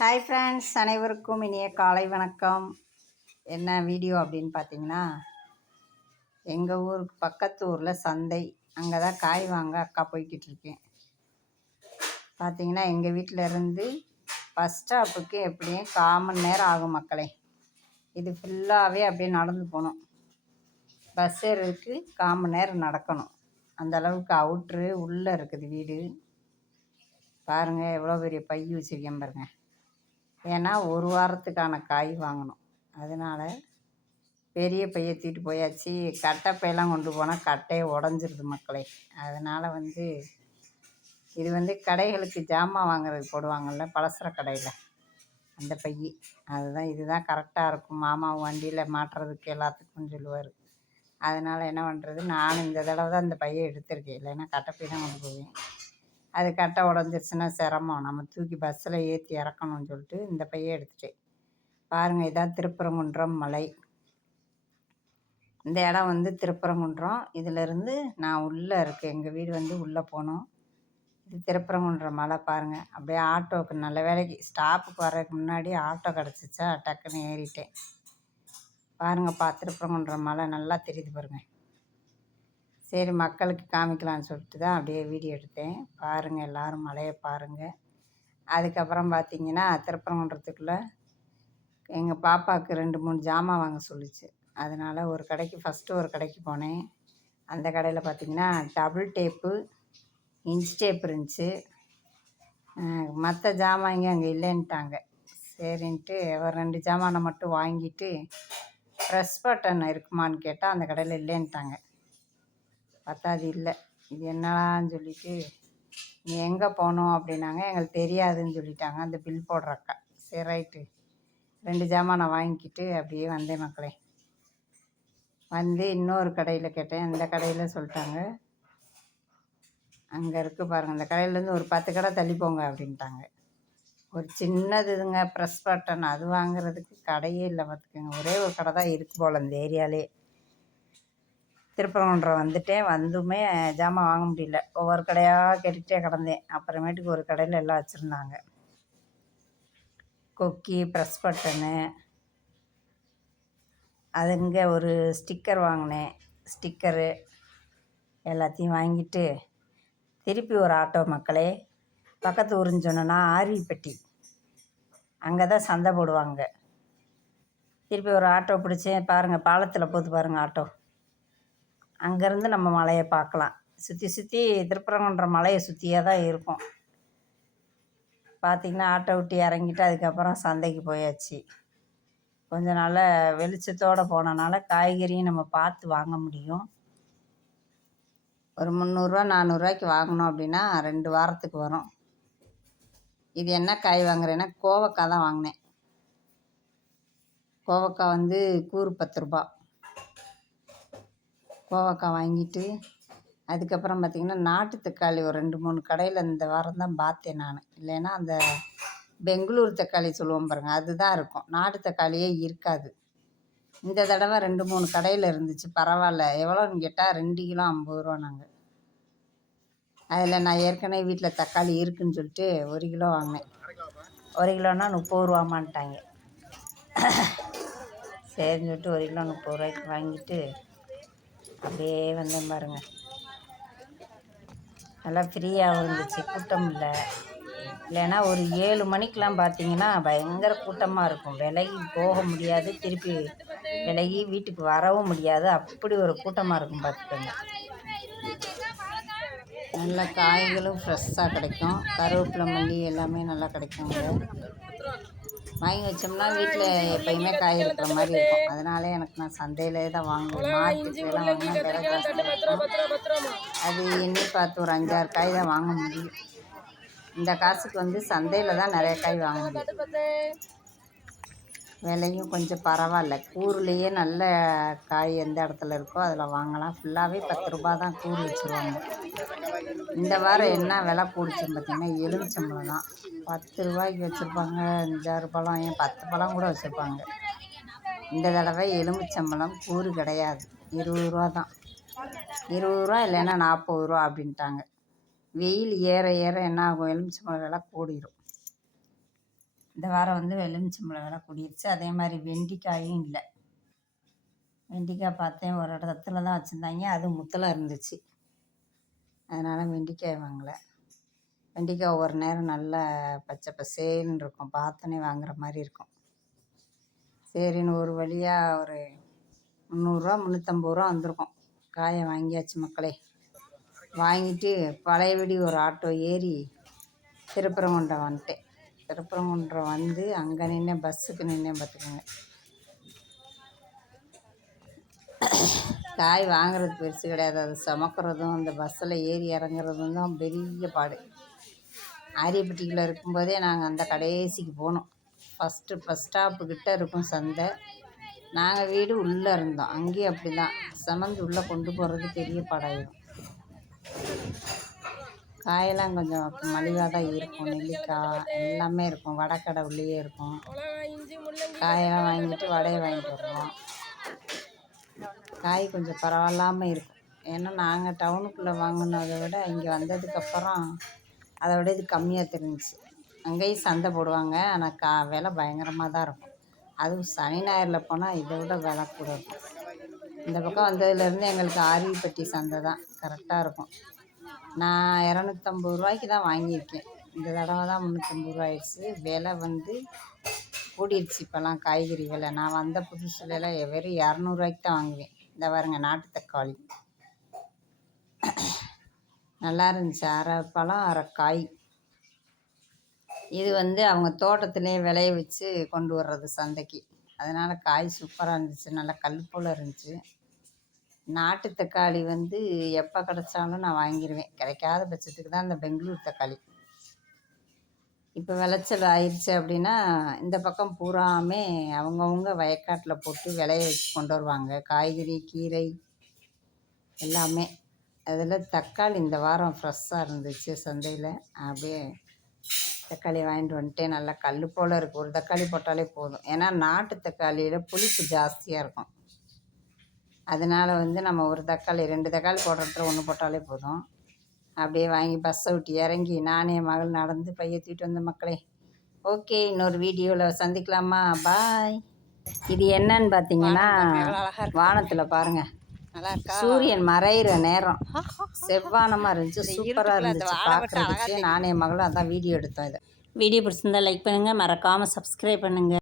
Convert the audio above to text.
Hi friends, அனைவருக்கும் இனிய காலை வணக்கம். என்ன வீடியோ அப்படின்னு பார்த்தீங்கன்னா, எங்கள் ஊருக்கு பக்கத்து ஊரில் சந்தை, அங்கே தான் காய் வாங்க அக்கா போய்கிட்டு இருக்கேன். பார்த்தீங்கன்னா எங்கள் வீட்டில் இருந்து பஸ் ஸ்டாப்புக்கு எப்படியும் 1/4 மணி நேரம் ஆகும் மக்களே. இது ஃபுல்லாகவே அப்படியே நடந்து போகணும். பஸ் ஏறதுக்கு 1/4 மணி நேரம் நடக்கணும். அந்த அளவுக்கு அவுட்ரு உள்ளே இருக்குது வீடு. பாருங்கள் எவ்வளோ பெரிய பை வச்சுருக்கேன் பாருங்கள். ஏன்னா ஒரு வாரத்துக்கான காய் வாங்கணும். அதனால் பெரிய பையை தூக்கிட்டு போயாச்சு. கட்டைப்பையெல்லாம் கொண்டு போனால் கட்டையை உடஞ்சிருது மக்களே. அதனால் இது கடைகளுக்கு ஜாமான் வாங்குறதுக்கு போடுவாங்கள்ல, பலசர கடையில், அந்த பை. இதுதான் கரெக்டாக இருக்கும். மாமா வண்டியில் மாட்டுறதுக்கு எல்லாத்துக்கும் சொல்லுவார். அதனால் என்ன பண்ணுறது, நானும் இந்த தடவை தான் இந்த பையை எடுத்திருக்கேன். இல்லைன்னா கட்டைப்பை தான் கொண்டு போவேன். அது கட்டை உடஞ்சிருச்சுன்னா சிரமம், நம்ம தூக்கி பஸ்ஸில் ஏற்றி இறக்கணும்னு சொல்லிட்டு இந்த பையை எடுத்துட்டேன். பாருங்கள், இதான் திருப்பரங்குன்றம் மலை. இந்த இடம் திருப்பரங்குன்றம். இதிலேருந்து நான் உள்ளே இருக்கேன். எங்கள் வீடு உள்ளே போனோம். இது திருப்பரங்குன்றம் மலை. பாருங்கள், அப்படியே ஆட்டோவுக்கு நல்ல வேலைக்கு ஸ்டாப்புக்கு வர்றதுக்கு முன்னாடி ஆட்டோ கிடச்சிச்சா டக்குன்னு ஏறிட்டேன். பாருங்கப்பா, திருப்பரங்குன்றம் மலை நல்லா தெரியுது பாருங்கள். சரி, மக்களுக்கு காமிக்கலான்னு சொல்லிட்டு தான் அப்படியே வீடியோ எடுத்தேன். பாருங்கள், எல்லோரும் மலையை பாருங்கள். அதுக்கப்புறம் பார்த்திங்கன்னா, திருப்பரங்குன்றத்துக்குள்ளே எங்கள் பாப்பாவுக்கு 2-3 ஜாமான் வாங்க சொல்லிச்சு. அதனால் ஃபஸ்ட்டு ஒரு கடைக்கு போனேன். அந்த கடையில் பார்த்திங்கன்னா டபுள் டேப்பு, இன்ச் டேப் இருந்துச்சு. மற்ற ஜாமாங்க அங்கே இல்லைன்ட்டாங்க. சரின்ட்டு ஒரு 2 ஜாமானை மட்டும் வாங்கிட்டு ப்ரெஸ் பட்டன் இருக்குமான்னு கேட்டால் அந்த கடையில் இல்லைன்ட்டாங்க. பத்தாது இல்லை. இது என்னடான்னு சொல்லிவிட்டு, நீ எங்கே போகணும் அப்படின்னாங்க. எங்களுக்கு தெரியாதுன்னு சொல்லிட்டாங்க அந்த பில் போடுற அக்கா. சரி ரைட்டு, 2 ஜாமான் நான் வாங்கிக்கிட்டு அப்படியே வந்தேன் மக்களே. இன்னொரு கடையில் கேட்டேன். அந்த கடையில் சொல்லிட்டாங்க, அங்கே இருக்குது பாருங்கள், அந்த கடையிலேருந்து ஒரு 10 கடை தள்ளி போங்க அப்படின்ட்டாங்க. ஒரு சின்னதுங்க ப்ரெஸ் பட்டன், அது வாங்குறதுக்கு கடையே இல்லை பார்த்துக்கோங்க. ஒரே ஒரு கடை தான் இருக்குது போல் இந்த ஏரியாலே. திருப்பரங்குன்றம் வந்துமே ஜாமான் வாங்க முடியல. ஒவ்வொரு கடையாக கேட்டுக்கிட்டே கிடந்தேன். அப்புறமேட்டுக்கு ஒரு கடையில் எல்லாம் வச்சுருந்தாங்க. கொக்கி, ப்ரெஸ் பட்டனு, அதுங்க ஒரு ஸ்டிக்கர் வாங்கினேன். ஸ்டிக்கரு எல்லாத்தையும் வாங்கிட்டு திருப்பி ஒரு ஆட்டோ மக்களே. பக்கத்து ஊருன்னு சொன்னோன்னா ஆரிப்பட்டி, அங்கே தான் சந்தை போடுவாங்க. திருப்பி ஒரு ஆட்டோ பிடிச்சேன். பாருங்கள், பாலத்தில் போகுது பாருங்கள் ஆட்டோ. அங்கேருந்து நம்ம மலையை பார்க்கலாம். சுற்றி திருப்பரங்குன்றம் மலையை சுற்றியே தான் இருக்கும். பார்த்திங்கன்னா ஆட்டோ விட்டு இறங்கிட்டு அதுக்கப்புறம் சந்தைக்கு போயாச்சு. கொஞ்ச நாள் வெளிச்சத்தோடு போனனால காய்கறியும் நம்ம பார்த்து வாங்க முடியும். ஒரு 300-400 ரூபாய்க்கு வாங்கினோம் அப்படின்னா 2 வாரத்துக்கு வரும். இது என்ன காய் வாங்குறேன்னா கோவக்காய் தான் வாங்கினேன். கோவக்காய் கூறு 10 ரூபா. கோவக்காய் வாங்கிட்டு அதுக்கப்புறம் பார்த்திங்கன்னா நாட்டு தக்காளி ஒரு 2-3 கடையில் இந்த வாரம் தான் பார்த்தேன் நான். இல்லைன்னா அந்த பெங்களூர் தக்காளி சொல்லுவோம் பாருங்கள், அதுதான் இருக்கும். நாட்டு தக்காளியே இருக்காது. இந்த தடவை 2-3 கடையில் இருந்துச்சு. பரவாயில்ல. எவ்வளோன்னு கேட்டால் 2 கிலோ 50 ரூபா. நாங்கள் அதில் நான் ஏற்கனவே வீட்டில் தக்காளி இருக்குதுன்னு சொல்லிட்டு 1 கிலோ வாங்கினேன். 1 கிலோன்னா 30 ரூபாமான்ட்டாங்க. சரின்னு சொல்லிட்டு 1 கிலோ 30 ரூபாய்க்கு வாங்கிட்டு அப்படியே வந்தேன் பாருங்கள். நல்லா ஃப்ரீயாகவும் இருந்துச்சு, கூட்டம் இல்லை. இல்லைன்னா ஒரு 7 மணிக்கெலாம் பார்த்திங்கன்னா பயங்கர கூட்டமாக இருக்கும். விலகி போக முடியாது, திருப்பி விலகி வீட்டுக்கு வரவும் முடியாது. அப்படி ஒரு கூட்டமாக இருக்கும் பார்த்துக்கோங்க. நல்ல காய்களும் ஃப்ரெஷ்ஷாக கிடைக்கும். கருவேப்பிலை, மல்லி எல்லாமே நல்லா கிடைக்குங்க. வாங்கி வச்சோம்னா வீட்டில் எப்பயுமே காய் இருக்கிற மாதிரி இருக்கும். அதனாலே நான் சந்தையிலே தான் வாங்குவேன். மார்க்கெட்லாம் வாங்கினா விலை ஜாஸ்தி இருக்கும். அது எண்ணி பார்த்து ஒரு 5-6 காய் தான் வாங்க முடியும். இந்த காசுக்கு சந்தையில் தான் நிறைய காய் வாங்க முடியும். விலையும் கொஞ்சம் பரவாயில்ல. கூறுலேயே நல்ல காய் எந்த இடத்துல இருக்கோ அதில் வாங்கலாம். ஃபுல்லாகவே 10 ரூபா தான் கூறு வச்சுருவாங்க. இந்த வாரம் என்ன விலை கூடிச்சுன்னு பார்த்திங்கன்னா எலுமிச்சம்பழம் தான் 10 ரூபாய்க்கு வச்சுருப்பாங்க. 5-6 பழம், ஏன் 10 பழம் கூட வச்சுருப்பாங்க. இந்த தடவை எலுமிச்சம்பழம் கூறு கிடையாது, 20 ரூபா தான். 20 ரூபா இல்லைன்னா 40 ரூபா அப்படின்ட்டாங்க. வெயில் ஏற ஏற என்ன ஆகும், எலுமிச்சம்பழம் விலை கூடிடும். இந்த வாரம் வந்து எலுமிச்சம்பழம் விலை கூடிருச்சு. அதே மாதிரி வெண்டைக்காயும் இல்லை. வெண்டைக்காய் பார்த்தேன் ஒரு இடத்துல தான் வச்சுருந்தாங்க, அது முத்தலாக இருந்துச்சு. அதனால் வெண்டைக்காய் வாங்கலை. வெண்டைக்காய் ஒவ்வொரு நேரம் நல்லா பச்சை பசேல்னு இருக்கும், பார்த்தோன்னே வாங்குற மாதிரி இருக்கும். சரின்னு ஒரு வழியாக ஒரு 300 350 வந்திருக்கும். காயை வாங்கியாச்சு மக்களே. வாங்கிட்டு பழையபடி ஒரு ஆட்டோ ஏறி திருப்பரங்குன்றம் வந்துட்டேன். திருப்பரங்குன்றம் வந்து அங்கே நின்னேன், பஸ்ஸுக்கு நின்னேன் பார்த்துக்கோங்க. காய் வாங்குறது பெருசு கிடையாது, அது சுமக்கிறதும் அந்த பஸ்ஸில் ஏறி இறங்குறதும் தான் பெரிய பாடு. ஆரியப்பட்டியில் இருக்கும்போதே நாங்கள் அந்த கடைசிக்கு போனோம். ஃபஸ்ட் ஸ்டாப்புக்கிட்ட இருக்கும் சந்தை. நாங்கள் வீடு உள்ளே இருந்தோம், அங்கேயும் அப்படி தான் சுமந்து உள்ளே கொண்டு போகிறது பெரிய பாடாயிடும். காயெல்லாம் கொஞ்சம் மலிவாக தான் இருக்கும், நெல்லிக்காய் எல்லாமே இருக்கும். வடக்கடை உள்ளேயே இருக்கும். காயெல்லாம் வாங்கிட்டு வடையை வாங்கிட்டு வருவோம். காய் கொஞ்சம் பரவாயில்லாமல் இருக்கும். ஏன்னா நாங்கள் டவுனுக்குள்ளே வாங்கினதை விட இங்கே வந்ததுக்கப்புறம் அதை விட இது கம்மியாக தெரிஞ்சிச்சு. அங்கேயும் சந்தை போடுவாங்க, ஆனால் விலை பயங்கரமாக தான் இருக்கும். அதுவும் சனி ஞாயிறில் போனால் இதை விட விலை கூட இருக்கும். இந்த பக்கம் வந்ததுலேருந்து எங்களுக்கு ஆரியப்பட்டி சந்தை தான் கரெக்டாக இருக்கும். நான் 250 ரூபாய்க்கு தான் வாங்கியிருக்கேன். இந்த தடவை தான் 350 ரூபா ஆயிடுச்சு. விலை வந்து கூடிடுச்சு இப்போல்லாம் காய்கறி விலை. நான் வந்த புதுசுலலாம் வெறும் 200 ரூபாய்க்கு தான் வாங்குவேன். இந்த பாருங்க நாட்டு தக்காளி நல்லா இருந்துச்சு, அரை பழம் அரை காய். இது வந்து அவங்க தோட்டத்திலே விளைய வச்சு கொண்டு வர்றது சந்தைக்கு. அதனால் காய் சூப்பராக இருந்துச்சு, நல்லா கல் போல் இருந்துச்சு. நாட்டு தக்காளி வந்து எப்போ கிடச்சாலும் நான் வாங்கிடுவேன். கிடைக்காத பட்சத்துக்கு தான் இந்த பெங்களூர் தக்காளி. இப்போ விளைச்சல் ஆயிடுச்சு அப்படின்னா இந்த பக்கம் பூராமே அவங்கவுங்க வயக்காட்டில் போட்டு விளைய வச்சு கொண்டு வருவாங்க. காய்கறி கீரை எல்லாமே. அதில் தக்காளி இந்த வாரம் ஃப்ரெஷ்ஷாக இருந்துச்சு சந்தையில். அப்படியே தக்காளி வாங்கிட்டு வந்துட்டேன். நல்லா கல் போல் இருக்குது. ஒரு தக்காளி போட்டாலே போதும், ஏன்னா நாட்டு தக்காளியில் புளிப்பு ஜாஸ்தியாக இருக்கும். அதனால் வந்து நம்ம ஒரு தக்காளி 2 தக்காளி போடுற இடத்துல 1 போட்டாலே போதும். அப்படியே வாங்கி பஸ்ஸை விட்டு இறங்கி நானே மகள் நடந்து பைய தூக்கிட்டு வந்த மக்களே. ஓகே, இன்னொரு வீடியோவில் சந்திக்கலாமா? பாய். இது என்னன்னு பார்த்தீங்கன்னா, வானத்தில் பாருங்கள், சூரியன் மறைகிற நேரம் செவ்வானமாக இருந்துச்சு, சூப்பராக இருந்துச்சு பார்க்குறதுக்கு. நானே மகளும் அதான் வீடியோ எடுத்தோம். இதை வீடியோ பிடிச்சிருந்தா லைக் பண்ணுங்கள், மறக்காமல் சப்ஸ்கிரைப் பண்ணுங்கள்.